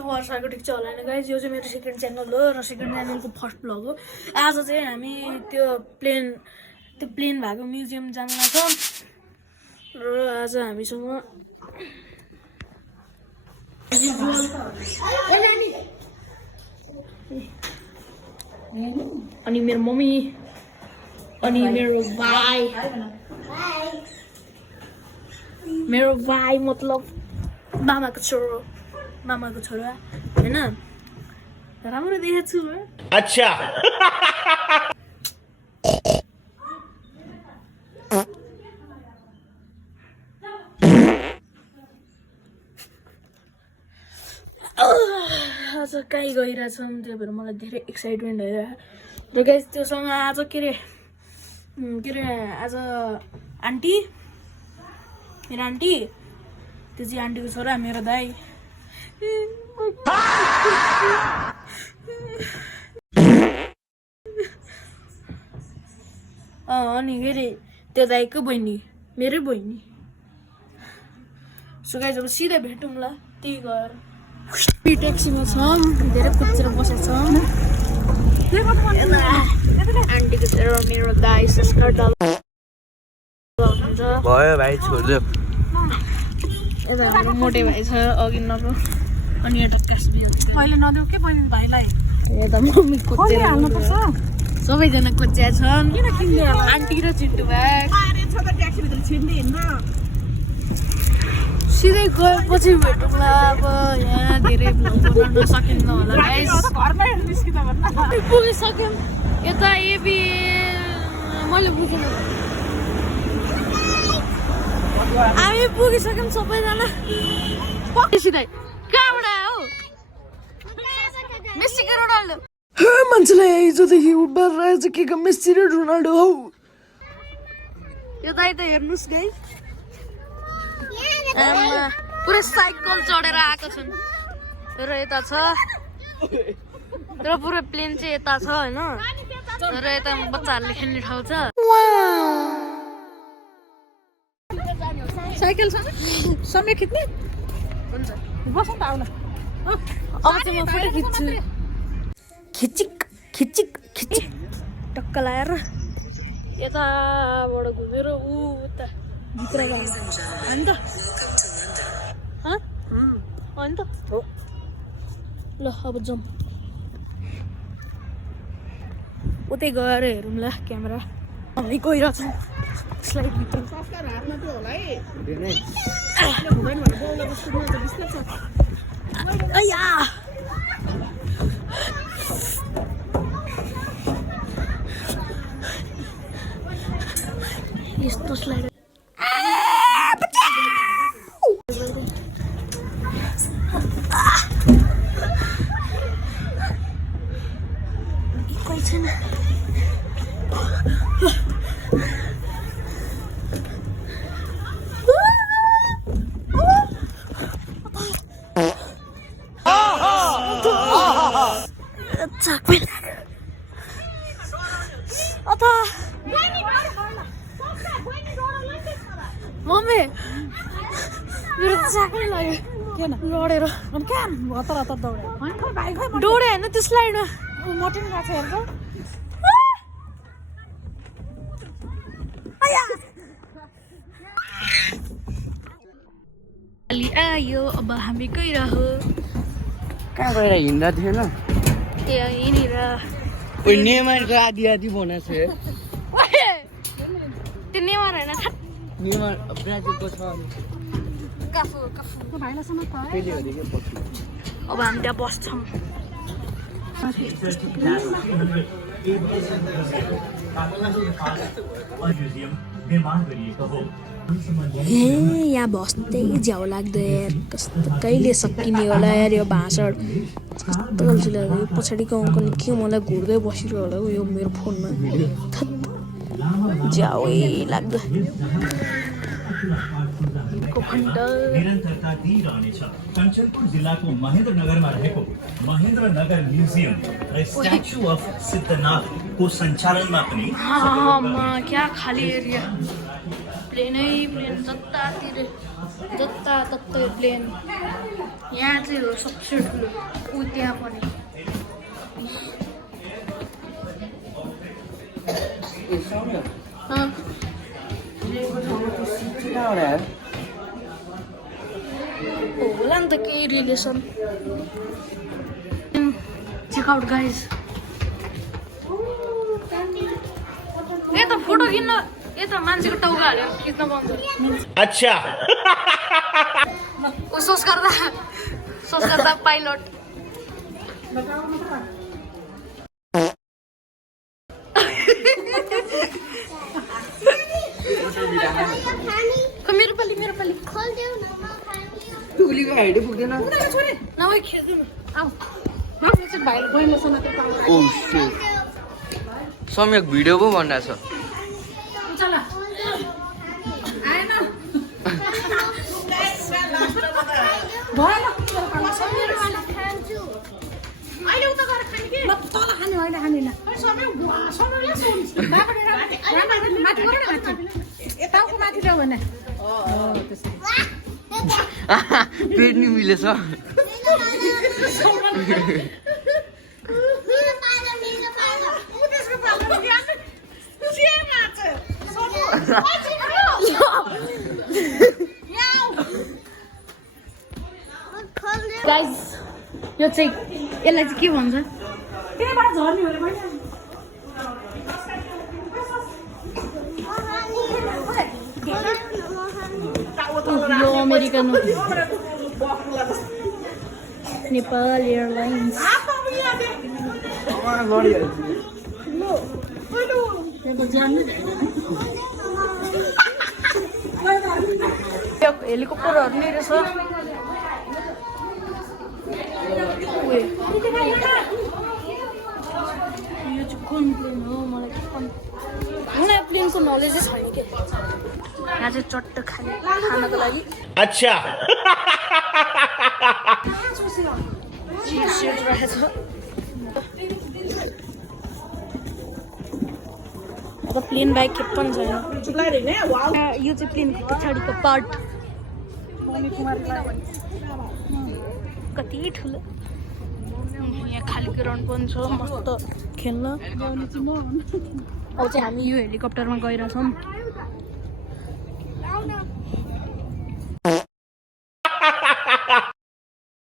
वर्षको ठिक छ होला नि गाइज, यो चाहिँ मेरो सेकेन्ड च्यानल हो र सेकेन्ड च्यानलको फर्स्ट भ्लग हो। आज चाहिँ हामी त्यो प्लेन भएको म्युजियम जान लाग्छौँ र आज हामीसँग अनि मेरो मम्मी अनि मेरो भाइ मतलब मामाको छोरा हैन, राम्रो देखेको छु म। अच्छा आज कहीँ गइरहेछौँ, त्यही भएर मलाई धेरै एक्साइटमेन्ट भइरहेको र गाइस त्योसँग आज के अरे आज आन्टी, मेरो आन्टी, त्यो चाहिँ आन्टीको छोरा मेरो दाइ। अनि के अरे त्यो दाइको बहिनी, मेरै बहिनी। सो गाइस अब सिधै भेटौँला त्यही गएर। ट्याक्सीमा छौँ, धेरै कुचेर बसेको छौँ। आन्टीको छोरा मेरो दाइ संस्कार हुन्छ भयो भाइ छोड्दियो। यता हाम्रो मोटे भाइ छ अघि नको, अनि यता कास्बी पहिले नदेऊ के बहिनी भाइलाई, यता मम्मी कोचेर हाल्नुपर्छ। सबैजना कोच्या छन्। किन किन्दै होला? आन्टी र चिन्टु भाइ ट्याक्सीभित्र छिर्दै हिँड्न सिधै गएपछि भेटौँला। अब यहाँ धेरै भ्लग बनाउन सकिन्न होला गाइस, घरमै निस्किँदा भन्दा पुगिसक्यौँ यता एबी। मैले बुझेन, हामी पुगिसक्यौँ सबैजना। सिधै कहाँबाट आयो? मेस्सी कि रोनाल्डो? मान्छेलाई हिजोदेखि उठ्दा रहेछ के मेस्सी र रोनाल्डो हौ। यो दाइ त हेर्नुहोस् गाइस, पुरै साइकल चढेर आएको छन् र यता छ र पुरै प्लेन चाहिँ यता छ होइन, र यता बच्चाहरूले खेल्ने ठाउँ छ। साइकल छ समय खिच्ने हुन्छ, बसौँ त आउला। अब चाहिँ म फोटो खिच्छु। खिचिक खिचिक खिचिक टक्क लाएर यताबाट घुमेर उता भित्र गयो होइन त? होइन त? ल अब जाउँ, उतै गएर हेरौँला क्यामेरा। हामी गइरहेछौँ स्लाइडभित्र। यस्तो स्लाइड कोही छैन। मम्मी मेरो त चाकै लाग्यो, किन लडेर अनि कहाँ हतार हतार दौडे भाइ खोइ दौडे होइन त्यो स्लाइडमा। मटिन गएको छ हेर्छ। अलि आयो, अब हामी गइरह्यो। कहाँ गएर हिँड्दा थिएन? ए यहीँनिर ओइ नेमारको आधी आधी बनाएको छ। त्यो नेवार होइन, नेमार ब्राजिलको छ। काफु। भाइलाई समात त कहिले हो के पछि? अब हामी त्यहाँ बस्छौँ। यहाँ बस्दै झ्याउ लाग्दो यार, कस्तो कहिले सकिने होला यार यो भाषण। कस्तो गल्ती लाग्यो, यो पछाडिको अङ्कल के मलाई घुर्दै बसिरह्यो होला यो मेरो फोनमा। झ्याउै लाग्दो। निरन्तरता दिइरहनेछ। कञ्चनपुर जिल्लाको महेन्द्रनगरमा रहेको महेन्द्रनगर म्युजियम र स्ट्याचु अफ सिद्धनाथको सञ्चालनमा पनि क्या खाली एरिया, प्लेन जतातिर जताततै प्लेन यहाँ चाहिँ हो सबसे ठुलो ऊ त्यहाँ पनि होला नि त केही रिलेसन चेकआउट गाइज यता फोटो किन्न यता मान्छेको टाउका हालेर खिच्न पाउँछ अच्छा ऊ सोच गर्दा पाइलट मेरो पालि टुलीको हाइटै पुग्दैन नभए खेल्नु आऊ एकछिन भाइले बहिनीसँग त्यो पाउनु ओ शिट सम्यक भिडियो पो बनाएको छ चल आएन भएन अहिले उता गएर खाने कि तल खाने अहिले खाँदैन माथि गर न यताको माथि ल्याऊ भने पेट नि मिलेछ गाइज यो चाहिँ यसलाई चाहिँ के भन्छ त्यहीबाट झर्ने हो रे मैले यो अमेरिकन हो नेपाल एयरलाइन्स हेलिकप्टरहरू नै रहेछ यो चाहिँ कुन प्लेन हो मलाई मलाई प्लेनको नलेजै छैन क्या यहाँ चाहिँ चट्ट खानको लागि अच्छा सिट राखेको छ अब प्लेन बाइक के पनि छैन यो चाहिँ प्लेनको पछाडिको पार्ट कति ठुलो यहाँ खाली ग्राउन्ड पनि छ मस्त खेल्न अब चाहिँ हामी यो हेलिकप्टरमा गइरहेछौँ